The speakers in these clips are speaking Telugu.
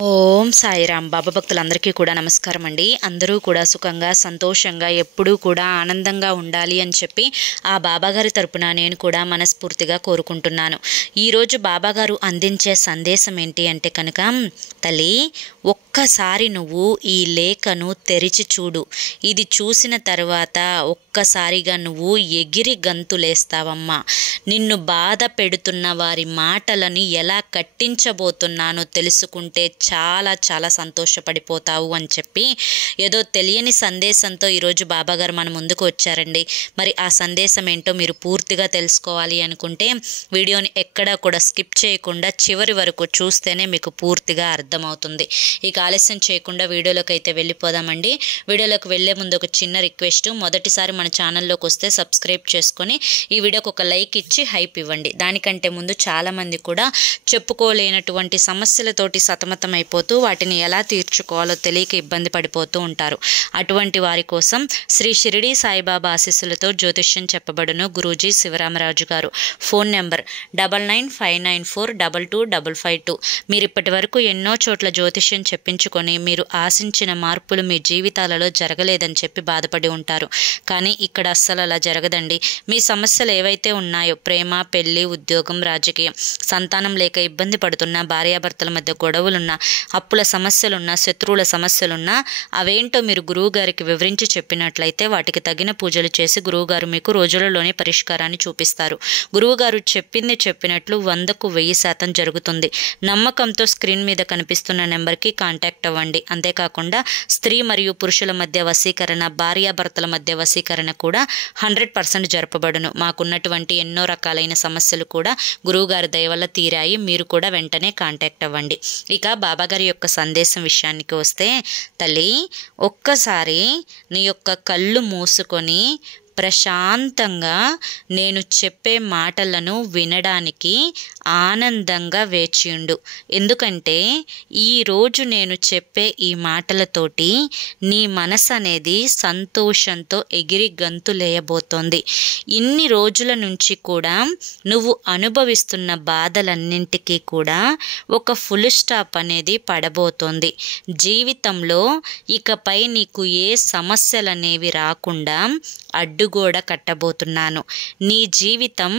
ఓం సాయిరామ్. బాబా భక్తులందరికీ కూడా నమస్కారం అండి. అందరూ కూడా సుఖంగా సంతోషంగా ఎప్పుడూ కూడా ఆనందంగా ఉండాలి అని చెప్పి ఆ బాబాగారి తరపున నేను కూడా మనస్ఫూర్తిగా కోరుకుంటున్నాను. ఈరోజు బాబాగారు అందించే సందేశం ఏంటి అంటే కనుక, తల్లి ఒక్కసారి నువ్వు ఈ లేఖను తెరిచి చూడు. ఇది చూసిన తర్వాత ఒక్కసారిగా నువ్వు ఎగిరి గంతులేస్తావమ్మా. నిన్ను బాధ పెడుతున్న వారి మాటలని ఎలా కట్టించబోతున్నానో తెలుసుకుంటే చాలా చాలా సంతోషపడిపోతావు అని చెప్పి ఏదో తెలియని సందేశంతో ఈరోజు బాబాగారు మన ముందుకు వచ్చారండి. మరి ఆ సందేశం ఏంటో మీరు పూర్తిగా తెలుసుకోవాలి అనుకుంటే వీడియోని ఎక్కడా కూడా స్కిప్ చేయకుండా చివరి వరకు చూస్తేనే మీకు పూర్తిగా అర్థమవుతుంది. ఇక ఆలస్యం చేయకుండా వీడియోలోకి అయితే వెళ్ళిపోదామండి. వీడియోలోకి వెళ్ళే ముందు ఒక చిన్న రిక్వెస్ట్, మొదటిసారి మన ఛానల్లోకి వస్తే సబ్స్క్రైబ్ చేసుకొని ఈ వీడియోకి ఒక లైక్ ఇచ్చి హైప్ ఇవ్వండి. దానికంటే ముందు చాలామంది కూడా చెప్పుకోలేనటువంటి సమస్యలతోటి సతమతం అయిపోతూ వాటిని ఎలా తీర్చుకోవాలో తెలియక ఇబ్బంది పడిపోతూ ఉంటారు. అటువంటి వారి కోసం శ్రీ షిరిడి సాయిబాబా ఆశీస్సులతో జ్యోతిష్యం చెప్పబడును గురూజీ శివరామరాజు గారు. Phone number 9959422552. మీరు ఇప్పటి వరకు ఎన్నో చోట్ల జ్యోతిష్యం చెప్పించుకొని మీరు ఆశించిన మార్పులు మీ జీవితాలలో జరగలేదని చెప్పి బాధపడి ఉంటారు. కానీ ఇక్కడ అస్సలు అలా జరగదండి. మీ సమస్యలు ఏవైతే ఉన్నాయో, ప్రేమ, పెళ్లి, ఉద్యోగం, రాజకీయం, సంతానం లేక ఇబ్బంది పడుతున్నా, భార్యాభర్తల మధ్య గొడవలున్నా, అప్పుల సమస్యలున్నా, శత్రువుల సమస్యలున్నా అవేంటో మీరు గురువు గారికి వివరించి చెప్పినట్లయితే వాటికి తగిన పూజలు చేసి గురువుగారు మీకు రోజులలోనే పరిష్కారాన్ని చూపిస్తారు. గురువుగారు చెప్పింది చెప్పినట్లు 100కు 1000% జరుగుతుంది. నమ్మకంతో స్క్రీన్ మీద కనిపిస్తున్న నెంబర్కి కాంటాక్ట్ అవ్వండి. అంతేకాకుండా స్త్రీ మరియు పురుషుల మధ్య వశీకరణ, భార్యాభర్తల మధ్య వశీకరణ కూడా 100% జరపబడును. మాకున్నటువంటి ఎన్నో రకాలైన సమస్యలు కూడా గురువుగారి దయ వల్ల తీరాయి. మీరు కూడా వెంటనే కాంటాక్ట్ అవ్వండి. ఇక బాబాగారి యొక్క సందేశం విషయానికి వస్తే, తల్లి ఒక్కసారి నీ యొక్క కళ్ళు మూసుకొని ప్రశాంతంగా నేను చెప్పే మాటలను వినడానికి ఆనందంగా వేచియుండు. ఎందుకంటే ఈరోజు నేను చెప్పే ఈ మాటలతోటి నీ మనసు అనేది సంతోషంతో ఎగిరి గంతులేయబోతోంది. ఇన్ని రోజుల నుంచి కూడా నువ్వు అనుభవిస్తున్న బాధలన్నింటికీ కూడా ఒక ఫుల్ స్టాప్ అనేది పడబోతోంది. జీవితంలో ఇకపై నీకు ఏ సమస్యలు అనేవి రాకుండా అడ్డుగోడ కట్టబోతున్నాను. నీ జీవితం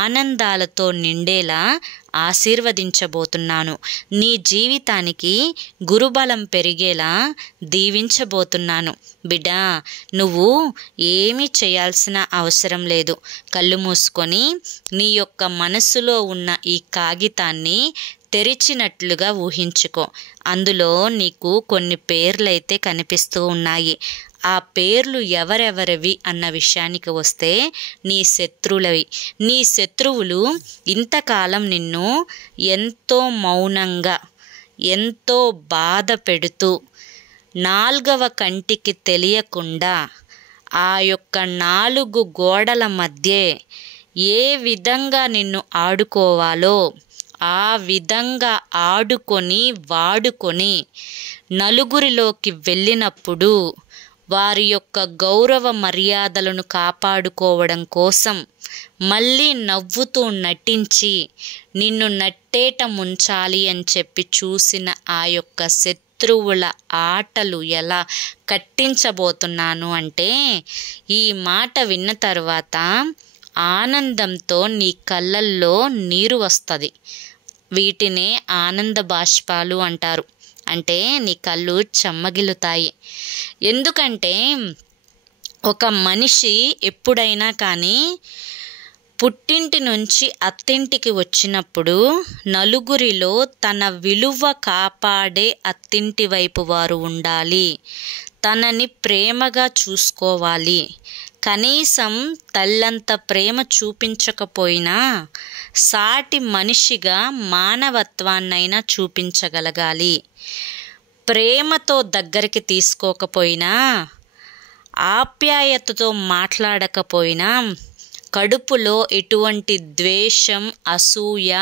ఆనందాలతో నిండేలా ఆశీర్వదించబోతున్నాను. నీ జీవితానికి గురుబలం పెరిగేలా దీవించబోతున్నాను. బిడ్డా, నువ్వు ఏమీ చేయాల్సిన అవసరం లేదు. కళ్ళు మూసుకొని నీ యొక్క మనసులో ఉన్న ఈ కాగితాన్ని తెరిచినట్లుగా ఊహించుకో. అందులో నీకు కొన్ని పేర్లైతే కనిపిస్తూ ఉన్నాయి. ఆ పేర్లు ఎవరెవరివి అన్న విషయానికి వస్తే నీ శత్రువులవి. నీ శత్రువులు ఇంతకాలం నిన్ను ఎంతో మౌనంగా, ఎంతో బాధ పెడుతూ, 4వ కంటికి తెలియకుండా ఆ యొక్క 4 గోడల మధ్యే ఏ విధంగా నిన్ను ఆడుకోవాలో ఆ విధంగా ఆడుకొని వాడుకొని నలుగురిలోకి వెళ్ళినప్పుడు వారి యొక్క గౌరవ మర్యాదలను కాపాడుకోవడం కోసం మళ్ళీ నవ్వుతూ నటించి నిన్ను నట్టేట ముంచాలి అని చెప్పి చూసిన ఆ యొక్క శత్రువుల ఆటలు ఎలా కట్టించబోతున్నాను అంటే, ఈ మాట విన్న తర్వాత ఆనందంతో నీ కళ్ళల్లో నీరు వస్తుంది. వీటినే ఆనంద బాష్పాలు అంటారు. అంటే నీ కళ్ళు చెమ్మగిలుతాయి. ఎందుకంటే ఒక మనిషి ఎప్పుడైనా కానీ పుట్టింటి నుంచి అత్తింటికి వచ్చినప్పుడు నలుగురిలో తన విలువ కాపాడే అత్తింటి వైపు వారు ఉండాలి. తనని ప్రేమగా చూసుకోవాలి. కనీసం తల్లంత ప్రేమ చూపించకపోయినా సాటి మనిషిగా మానవత్వాన్నైనా చూపించగలగాలి. ప్రేమతో దగ్గరికి తీసుకోకపోయినా, ఆప్యాయతతో మాట్లాడకపోయినా, కడుపులో ఎటువంటి ద్వేషం, అసూయ,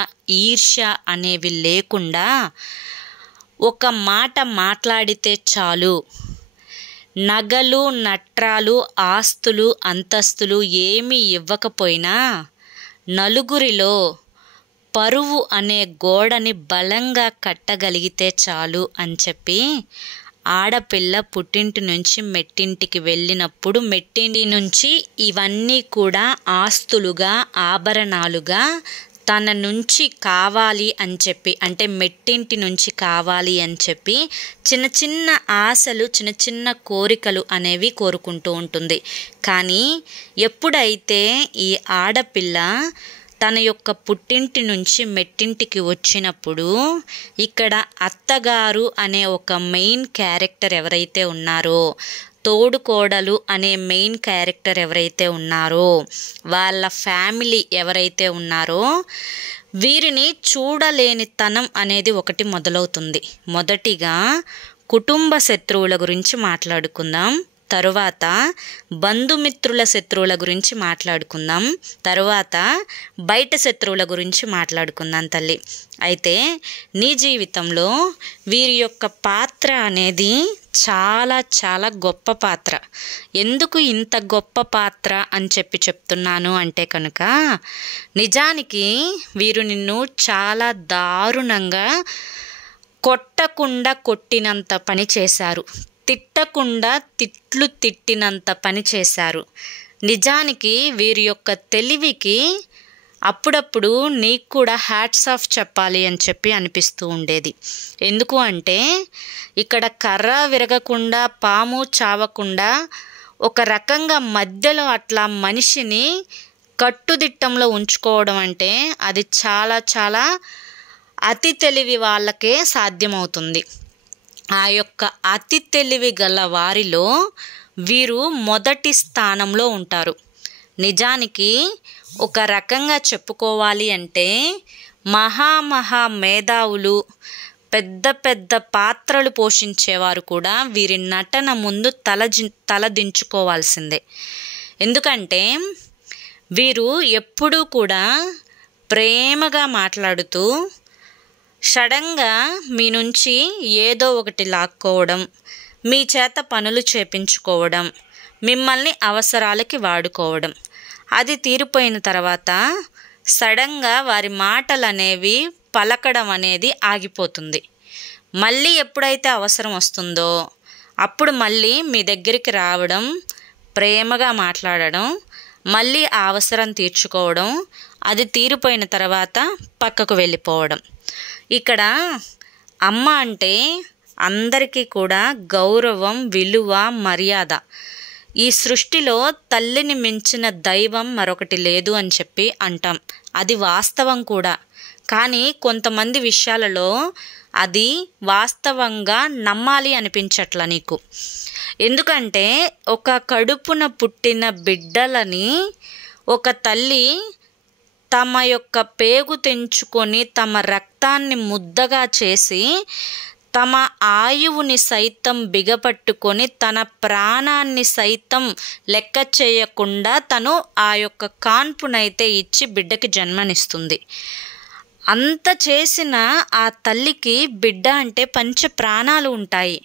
ఈర్ష్య అనేవి లేకుండా ఒక మాట మాట్లాడితే చాలు. నగలు, నట్రాలు, ఆస్తులు, అంతస్తులు ఏమీ ఇవ్వకపోయినా నలుగురిలో పరువు అనే గోడని బలంగా కట్టగలిగితే చాలు అని చెప్పి ఆడపిల్ల పుట్టింటి నుంచి మెట్టింటికి వెళ్ళినప్పుడు మెట్టింటి నుంచి ఇవన్నీ కూడా ఆస్తులుగా, ఆభరణాలుగా తన నుంచి కావాలి అని చెప్పి, అంటే మెట్టింటి నుంచి కావాలి అని చెప్పి చిన్న చిన్న ఆశలు, చిన్న చిన్న కోరికలు అనేవి కోరుకుంటూ ఉంటుంది. కానీ ఎప్పుడైతే ఈ ఆడపిల్ల తన యొక్క పుట్టింటి నుంచి మెట్టింటికి వచ్చినప్పుడు ఇక్కడ అత్తగారు అనే ఒక మెయిన్ క్యారెక్టర్ ఎవరైతే ఉన్నారో, తోడుకోడలు అనే మెయిన్ క్యారెక్టర్ ఎవరైతే ఉన్నారో, వాళ్ళ ఫ్యామిలీ ఎవరైతే ఉన్నారో వీరిని చూడలేనితనం అనేది ఒకటి మొదలవుతుంది. మొదటిగా కుటుంబ శత్రువుల గురించి మాట్లాడుకుందాం, తరువాత బంధుమిత్రుల శత్రువుల గురించి మాట్లాడుకుందాం, తరువాత బయట శత్రువుల గురించి మాట్లాడుకుందాం తల్లి. అయితే నీ జీవితంలో వీరి యొక్క పాత్ర అనేది చాలా చాలా గొప్ప పాత్ర. ఎందుకు ఇంత గొప్ప పాత్ర అని చెప్పి చెప్తున్నాను అంటే కనుక, నిజానికి వీరు నిన్ను చాలా దారుణంగా కొట్టకుండా కొట్టినంత పని చేశారు, తిట్టకుండా తిట్లు తిట్టినంత పని చేశారు. నిజానికి వీరి యొక్క తెలివికి అప్పుడప్పుడు నీకు కూడా హ్యాట్స్ ఆఫ్ చెప్పాలి అని చెప్పి అనిపిస్తూ ఉండేది. ఎందుకు అంటే ఇక్కడ కర్ర విరగకుండా, పాము చావకుండా ఒక రకంగా మధ్యలో అట్లా మనిషిని కట్టుదిట్టంలో ఉంచుకోవడం అంటే అది చాలా చాలా అతి తెలివి వాళ్ళకే సాధ్యమవుతుంది. ఆ యొక్క అతి తెలివి గల వారిలో వీరు మొదటి స్థానంలో ఉంటారు. నిజానికి ఒక రకంగా చెప్పుకోవాలి అంటే మహా మేధావులు, పెద్ద పెద్ద పాత్రలు పోషించేవారు కూడా వీరి నటన ముందు తలదించుకోవాల్సిందే. ఎందుకంటే వీరు ఎప్పుడూ కూడా ప్రేమగా మాట్లాడుతూ సడన్గా మీ నుంచి ఏదో ఒకటి లాక్కోవడం, మీ చేత పనులు చేపించుకోవడం, మిమ్మల్ని అవసరాలకి వాడుకోవడం, అది తీరిపోయిన తర్వాత సడన్గా వారి మాటలు అనేవి పలకడం అనేది ఆగిపోతుంది. మళ్ళీ ఎప్పుడైతే అవసరం వస్తుందో అప్పుడు మళ్ళీ మీ దగ్గరికి రావడం, ప్రేమగా మాట్లాడడం, మళ్ళీ ఆ అవసరం తీర్చుకోవడం, అది తీరిపోయిన తర్వాత పక్కకు వెళ్ళిపోవడం. ఇక్కడ అమ్మ అంటే అందరికీ కూడా గౌరవం, విలువ, మర్యాద. ఈ సృష్టిలో తల్లిని మించిన దైవం మరొకటి లేదు అని చెప్పి అంటాం. అది వాస్తవం కూడా. కానీ కొంతమంది విషయాలలో అది వాస్తవంగా నమ్మాలి అనిపించట్ల నీకు. ఎందుకంటే ఒక కడుపున పుట్టిన బిడ్డలని ఒక తల్లి తమ యొక్క పేగు తెంచుకొని, తమ రక్తాన్ని ముద్దగా చేసి, తమ ఆయువుని సైతం బిగపట్టుకొని, తన ప్రాణాన్ని సైతం లెక్క చేయకుండా తను ఆ యొక్క కాన్పునైతే ఇచ్చి బిడ్డకి జన్మనిస్తుంది. అంత చేసిన ఆ తల్లికి బిడ్డ అంటే పంచ ప్రాణాలు ఉంటాయి.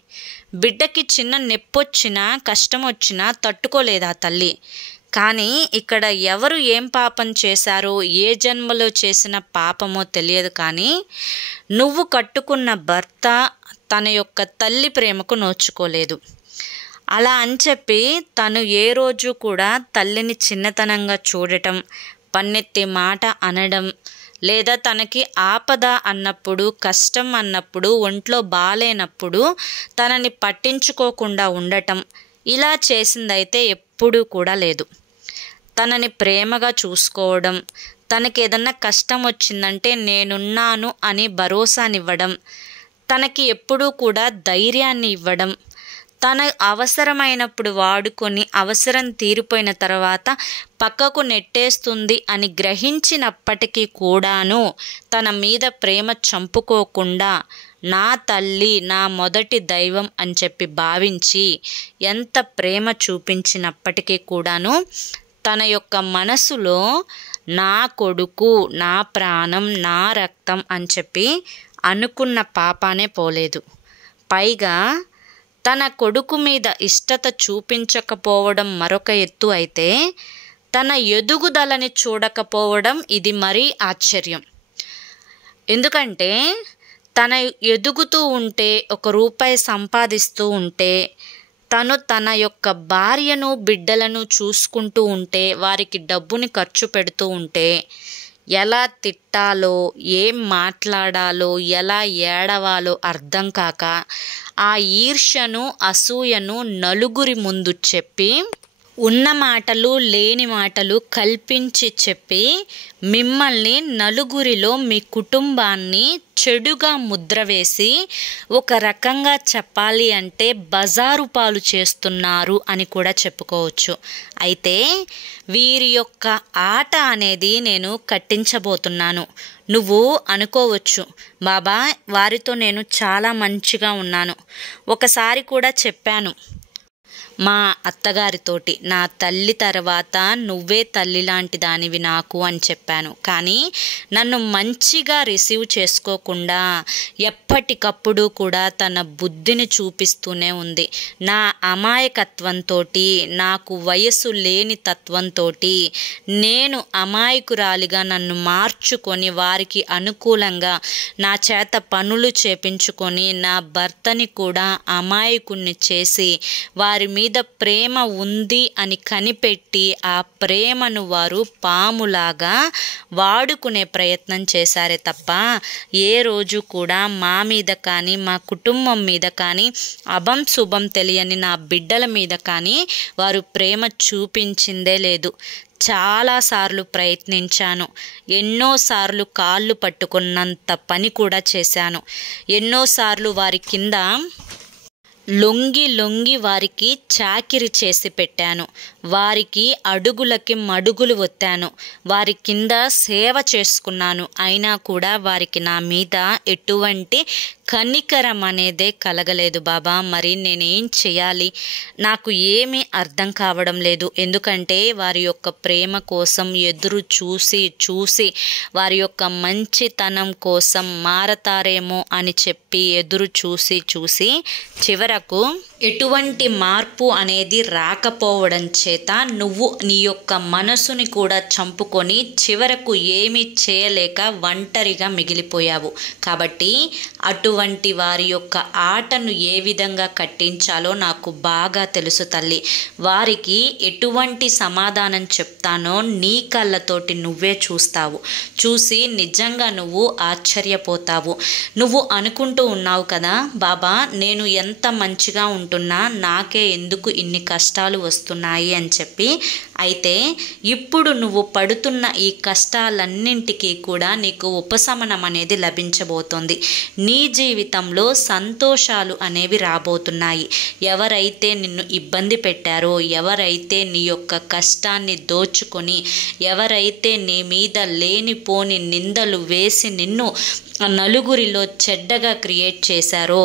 బిడ్డకి చిన్న నొప్పొచ్చినా, కష్టం వచ్చినా తట్టుకోలేదు ఆ తల్లి. కానీ ఇక్కడ ఎవరు ఏం పాపం చేశారో, ఏ జన్మలో చేసిన పాపమో తెలియదు, కానీ నువ్వు కట్టుకున్న భర్త తన యొక్క తల్లి ప్రేమకు నోచుకోలేదు. అలా అని చెప్పి తను ఏ రోజు కూడా తల్లిని చిన్నతనంగా చూడటం, పన్నెత్తి మాట అనడం, లేదా తనకి ఆపద అన్నప్పుడు, కష్టం అన్నప్పుడు, ఒంట్లో బాలేనప్పుడు తనని పట్టించుకోకుండా ఉండటం, ఇలా చేసిందైతే ఎప్పుడూ కూడా లేదు. తనని ప్రేమగా చూసుకోవడం, తనకి ఏదన్నా కష్టం వచ్చిందంటే నేనున్నాను అని భరోసానివ్వడం, తనకి ఎప్పుడూ కూడా ధైర్యాన్ని ఇవ్వడం, తన అవసరమైనప్పుడు వాడుకొని అవసరం తీరిపోయిన తర్వాత పక్కకు నెట్టేస్తుంది అని గ్రహించినప్పటికీ కూడాను తన మీద ప్రేమ చంపుకోకుండా నా తల్లి, నా మొదటి దైవం అని చెప్పి భావించి ఎంత ప్రేమ చూపించినప్పటికీ కూడాను తన యొక్క మనసులో నా కొడుకు, నా ప్రాణం, నా రక్తం అని చెప్పి అనుకున్న పాపానే పోలేదు. పైగా తన కొడుకు మీద ఇష్టత చూపించకపోవడం మరొక ఎత్తు అయితే, తన ఎదుగుదలని చూడకపోవడం ఇది మరీ ఆశ్చర్యం. ఎందుకంటే తన ఎదుగుతూ ఉంటే, ఒక రూపాయి సంపాదిస్తూ ఉంటే, తను తన యొక్క భార్యను బిడ్డలను చూసుకుంటూ ఉంటే, వారికి డబ్బుని ఖర్చు పెడుతూ ఉంటే, ఎలా తిట్టాలో, ఏం మాట్లాడాలో, ఎలా ఏడవాలో అర్థం కాక ఆ ఈర్ష్యను, అసూయను నలుగురి ముందు చెప్పి, ఉన్న మాటలు లేని మాటలు కల్పించి చెప్పి మిమ్మల్ని నలుగురిలో మీ కుటుంబాన్ని చెడుగా ముద్ర వేసి, ఒక రకంగా చెప్పాలి అంటే బజారు పాలు చేస్తున్నారు అని కూడా చెప్పుకోవచ్చు. అయితే వీరి యొక్క ఆట అనేది నేను కట్టించబోతున్నాను. నువ్వు అనుకోవచ్చు, బాబా వారితో నేను చాలా మంచిగా ఉన్నాను. ఒకసారి కూడా చెప్పాను మా అత్తగారితోటి, నా తల్లి తర్వాత నువ్వే తల్లి లాంటి దానివి నాకు అని చెప్పాను. కానీ నన్ను మంచిగా రిసీవ్ చేసుకోకుండా ఎప్పటికప్పుడు కూడా తన బుద్ధిని చూపిస్తూనే ఉంది. నా అమాయకత్వంతో, నాకు వయసు లేని తత్వంతో నేను అమాయకురాలిగా నన్ను మార్చుకొని వారికి అనుకూలంగా నా చేత పనులు చేపించుకొని నా భర్తని కూడా అమాయకుణ్ణి చేసి వారి మీద ప్రేమ ఉంది అని కనిపెట్టి ఆ ప్రేమను వారు పాములాగా వాడుకునే ప్రయత్నం చేశారే తప్ప ఏ రోజు కూడా మా మీద కానీ, మా కుటుంబం మీద కానీ, అభం శుభం తెలియని నా బిడ్డల మీద కానీ వారు ప్రేమ చూపించిందే లేదు. చాలాసార్లు ప్రయత్నించాను, ఎన్నోసార్లు కాళ్ళు పట్టుకున్నంత పని కూడా చేశాను. ఎన్నోసార్లు వారి కింద లొంగి వారికి చాకిరి చేసి పెట్టాను. వారికి అడుగులకి మడుగులు ఒత్తాను. వారి కింద సేవ చేసుకున్నాను. అయినా కూడా వారికి నా మీద ఎటువంటి కనికరం అనేదే కలగలేదు బాబా. మరి నేనేం చేయాలి? నాకు ఏమీ అర్థం కావడం లేదు. ఎందుకంటే వారి యొక్క ప్రేమ కోసం ఎదురు చూసి వారి యొక్క మంచితనం కోసం మారతారేమో అని చెప్పి ఎదురు చూసి చివరకు ఎటువంటి మార్పు అనేది రాకపోవడం చేత నువ్వు నీ యొక్క మనసుని కూడా చంపుకొని చివరకు ఏమీ చేయలేక ఒంటరిగా మిగిలిపోయావు. కాబట్టి అటువంటి వారి యొక్క ఆటను ఏ విధంగా కట్టించాలో నాకు బాగా తెలుసు తల్లి. వారికి ఎటువంటి సమాధానం చెప్తానో నీ కళ్ళతోటి నువ్వే చూస్తావు. చూసి నిజంగా నువ్వు ఆశ్చర్యపోతావు. నువ్వు అనుకుంటూ ఉన్నావు కదా, బాబా నేను ఎంత మంచిగా ఉంటున్నా నాకే ఎందుకు ఇన్ని కష్టాలు వస్తున్నాయి అని చెప్పి. అయితే ఇప్పుడు నువ్వు పడుతున్న ఈ కష్టాలన్నింటికీ కూడా నీకు ఉపశమనం అనేది లభించబోతోంది. నీ జీవితంలో సంతోషాలు అనేవి రాబోతున్నాయి. ఎవరైతే నిన్ను ఇబ్బంది పెట్టారో, ఎవరైతే నీ యొక్క కష్టాన్ని దోచుకొని, ఎవరైతే నీ మీద లేనిపోని నిందలు వేసి నిన్ను నలుగురిలో చెడ్డగా క్రియేట్ చేశారో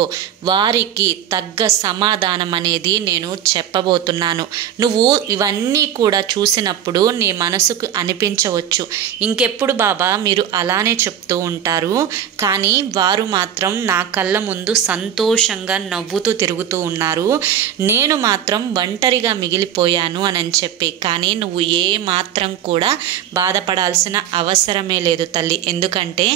వారికి తగ్గ సమాధానం అనేది నేను చెప్పబోతున్నాను. నువ్వు ఇవన్నీ కూడా చూసినప్పుడు నీ మనసుకు అనిపించవచ్చు, ఇంకెప్పుడు బాబా మీరు అలానే చెప్తూ ఉంటారు, కానీ వారు మాత్రం నా కళ్ళ ముందు సంతోషంగా నవ్వుతూ తిరుగుతూ ఉన్నారు, నేను మాత్రం ఒంటరిగా మిగిలిపోయాను అని చెప్పి. కానీ నువ్వు ఏ మాత్రం కూడా బాధపడాల్సిన అవసరమే లేదు తల్లి. ఎందుకంటే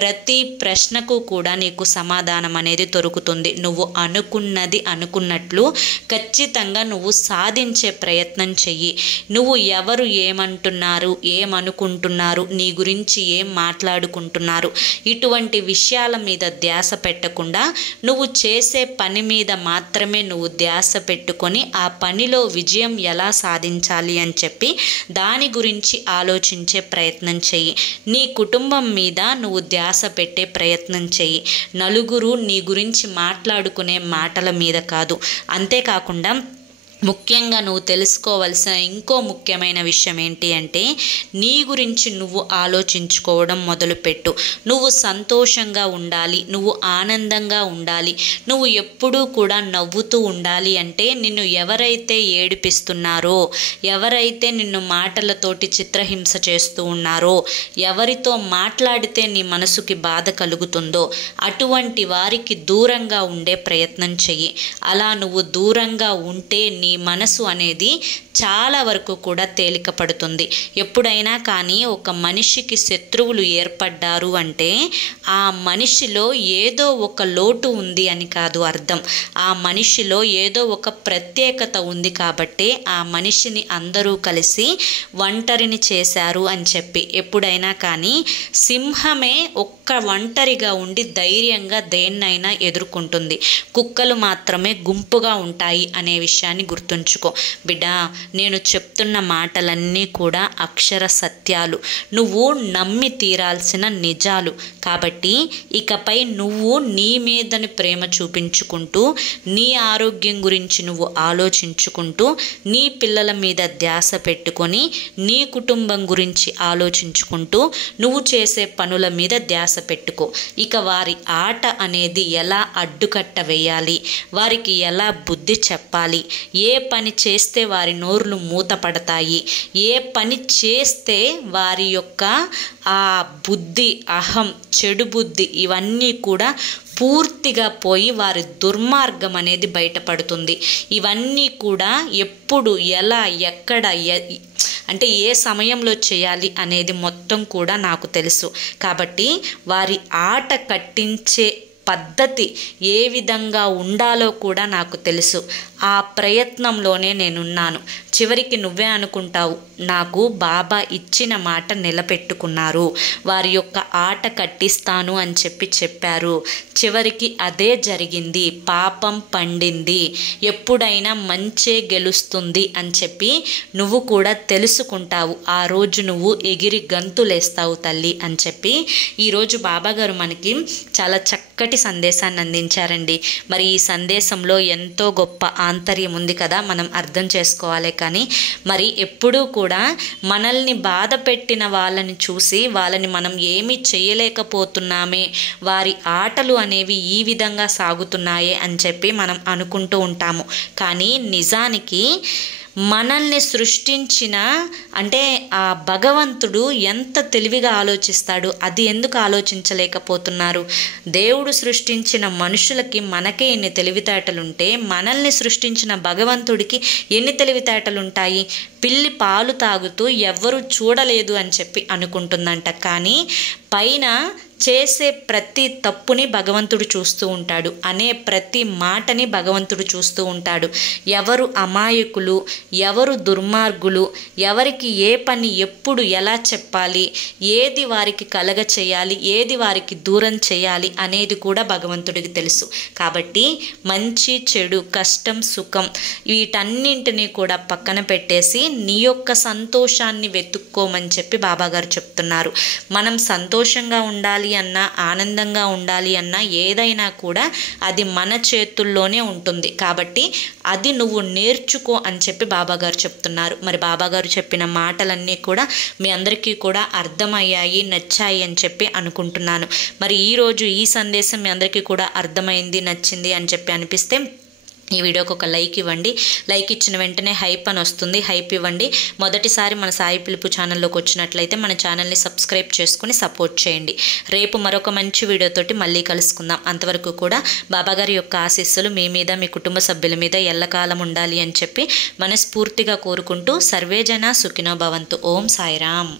ప్రతి ప్రశ్నకు కూడా నీకు సమాధానం అనేది దొరుకుతుంది. నువ్వు అనుకున్నది అనుకున్నట్లు ఖచ్చితంగా నువ్వు సాధించే ప్రయత్నం చెయ్యి. నువ్వు ఎవరు ఏమంటున్నారు, ఏమనుకుంటున్నారు, నీ గురించి ఏం మాట్లాడుకుంటున్నారు, ఇటువంటి విషయాల మీద ధ్యాస పెట్టకుండా నువ్వు చేసే పని మీద మాత్రమే నువ్వు ధ్యాస పెట్టుకొని ఆ పనిలో విజయం ఎలా సాధించాలి అని చెప్పి దాని గురించి ఆలోచించే ప్రయత్నం చెయ్యి. నీ కుటుంబం మీద నువ్వు ధ్యాస పెట్టే ప్రయత్నం చెయ్యి. నలుగురు నీ గురించి మాట్లాడుకునే మాటల మీద కాదు. అంతేకాకుండా ముఖ్యంగా నువ్వు తెలుసుకోవాల్సిన ఇంకో ముఖ్యమైన విషయం ఏంటి అంటే, నీ గురించి నువ్వు ఆలోచించుకోవడం మొదలుపెట్టు. నువ్వు సంతోషంగా ఉండాలి, నువ్వు ఆనందంగా ఉండాలి, నువ్వు ఎప్పుడూ కూడా నవ్వుతూ ఉండాలి అంటే నిన్ను ఎవరైతే ఏడిపిస్తున్నారో, ఎవరైతే నిన్ను మాటలతోటి చిత్రహింస చేస్తూ ఉన్నారో, ఎవరితో మాట్లాడితే నీ మనసుకి బాధ కలుగుతుందో అటువంటి వారికి దూరంగా ఉండే ప్రయత్నం చెయ్యి. అలా నువ్వు దూరంగా ఉంటే నీ నీ మనసు అనేది చాలా వరకు కూడా తేలిక పడుతుంది. ఎప్పుడైనా కానీ ఒక మనిషికి శత్రువులు ఏర్పడ్డారు అంటే ఆ మనిషిలో ఏదో ఒక లోటు ఉంది అని కాదు అర్థం. ఆ మనిషిలో ఏదో ఒక ప్రత్యేకత ఉంది కాబట్టి ఆ మనిషిని అందరూ కలిసి ఒంటరిని చేశారు అని చెప్పి. ఎప్పుడైనా కానీ సింహమే ఒక్క ఒంటరిగా ఉండి ధైర్యంగా దేన్నైనా ఎదుర్కొంటుంది. కుక్కలు మాత్రమే గుంపుగా ఉంటాయి అనే విషయాన్ని గుర్తుంచుకో బిడ్డ. నేను చెప్తున్న మాటలన్నీ కూడా అక్షర సత్యాలు, నువ్వు నమ్మి తీరాల్సిన నిజాలు. కాబట్టి ఇకపై నువ్వు నీ మీదని ప్రేమ చూపించుకుంటూ, నీ ఆరోగ్యం గురించి నువ్వు ఆలోచించుకుంటూ, నీ పిల్లల మీద ధ్యాస పెట్టుకొని, నీ కుటుంబం గురించి ఆలోచించుకుంటూ నువ్వు చేసే పనుల మీద ధ్యాస పెట్టుకో. ఇక వారి ఆట అనేది ఎలా అడ్డుకట్ట వేయాలి, వారికి ఎలా బుద్ధి చెప్పాలి, ఏ పని చేస్తే వారి నోర్లు మూతపడతాయి, ఏ పని చేస్తే వారి యొక్క ఆ బుద్ధి, అహం, చెడు బుద్ధి ఇవన్నీ కూడా పూర్తిగా పోయి వారి దుర్మార్గం అనేది బయటపడుతుంది. ఇవన్నీ కూడా ఎప్పుడు, ఎలా, ఎక్కడ, అంటే ఏ సమయంలో చేయాలి అనేది మొత్తం కూడా నాకు తెలుసు. కాబట్టి వారి ఆట కట్టించే పద్ధతి ఏ విధంగా ఉండాలో కూడా నాకు తెలుసు. ఆ ప్రయత్నంలోనే నేనున్నాను. చివరికి నువ్వే అనుకుంటావు, నాకు బాబా ఇచ్చిన మాట నిలబెట్టుకున్నారు, వారి యొక్క ఆట కట్టిస్తాను అని చెప్పారు. చివరికి అదే జరిగింది. పాపం పండింది. ఎప్పుడైనా మంచే గెలుస్తుంది అని చెప్పి నువ్వు కూడా తెలుసుకుంటావు. ఆ రోజు నువ్వు ఎగిరి గంతులేస్తావు తల్లి అని చెప్పి ఈరోజు బాబాగారు మనకి చాలా చక్కటి సందేశాన్ని అందించారండి. మరి ఈ సందేశంలో ఎంతో గొప్ప ఆంతర్యం ఉంది కదా, మనం అర్థం చేసుకోవాలి. కానీ మరి ఎప్పుడూ కూడా మనల్ని బాధ పెట్టిన వాళ్ళని చూసి వాళ్ళని మనం ఏమీ చేయలేకపోతున్నామే, వారి ఆటలు అనేవి ఈ విధంగా సాగుతున్నాయే అని చెప్పి మనం అనుకుంటూ ఉంటాము. కానీ నిజానికి మనల్ని సృష్టించిన అంటే ఆ భగవంతుడు ఎంత తెలివిగా ఆలోచిస్తాడు, అది ఎందుకు ఆలోచించలేకపోతున్నారు? దేవుడు సృష్టించిన మనుషులకి మనకే ఎన్ని తెలివితేటలుంటే మనల్ని సృష్టించిన భగవంతుడికి ఎన్ని తెలివితేటలుంటాయి? పిల్లి పాలు తాగుతూ ఎవ్వరూ చూడలేదు అని చెప్పి అనుకుంటుందంట. కానీ పైన చేసే ప్రతి తప్పుని భగవంతుడు చూస్తూ ఉంటాడు, అనే ప్రతి మాటని భగవంతుడు చూస్తూ ఉంటాడు. ఎవరు అమాయకులు, ఎవరు దుర్మార్గులు, ఎవరికి ఏ పని ఎప్పుడు ఎలా చెప్పాలి, ఏది వారికి కలగ చేయాలి, ఏది వారికి దూరం చేయాలి అనేది కూడా భగవంతుడికి తెలుసు. కాబట్టి మంచి చెడు, కష్టం సుఖం వీటన్నింటినీ కూడా పక్కన పెట్టేసి నీ యొక్క సంతోషాన్ని వెతుక్కోమని చెప్పి బాబాగారు చెప్తున్నారు. మనం సంతోషంగా ఉండాలి అన్నా, ఆనందంగా ఉండాలి అన్నా, ఏదైనా కూడా అది మన చేతుల్లోనే ఉంటుంది. కాబట్టి అది నువ్వు నేర్చుకో అని చెప్పి బాబాగారు చెప్తున్నారు. మరి బాబాగారు చెప్పిన మాటలన్నీ కూడా మీ అందరికీ కూడా అర్థమయ్యాయి, నచ్చాయి అని చెప్పి అనుకుంటున్నాను. మరి ఈరోజు ఈ సందేశం మీ అందరికీ కూడా అర్థమైంది, నచ్చింది అని చెప్పి అనిపిస్తే ఈ వీడియోకి ఒక లైక్ ఇవ్వండి. లైక్ ఇచ్చిన వెంటనే హైప్ అని వస్తుంది, హైప్ ఇవ్వండి. మొదటిసారి మన సాయి పిలుపు ఛానల్లోకి వచ్చినట్లయితే మన ఛానల్ని సబ్స్క్రైబ్ చేసుకుని సపోర్ట్ చేయండి. రేపు మరొక మంచి వీడియోతోటి మళ్ళీ కలుసుకుందాం. అంతవరకు కూడా బాబాగారి యొక్క ఆశీస్సులు మీ మీద, మీ కుటుంబ సభ్యుల మీద ఎల్లకాలం ఉండాలి అని చెప్పి మనస్ఫూర్తిగా కోరుకుంటూ సర్వేజన సుఖినో భవంతు. ఓం సాయిరామ్.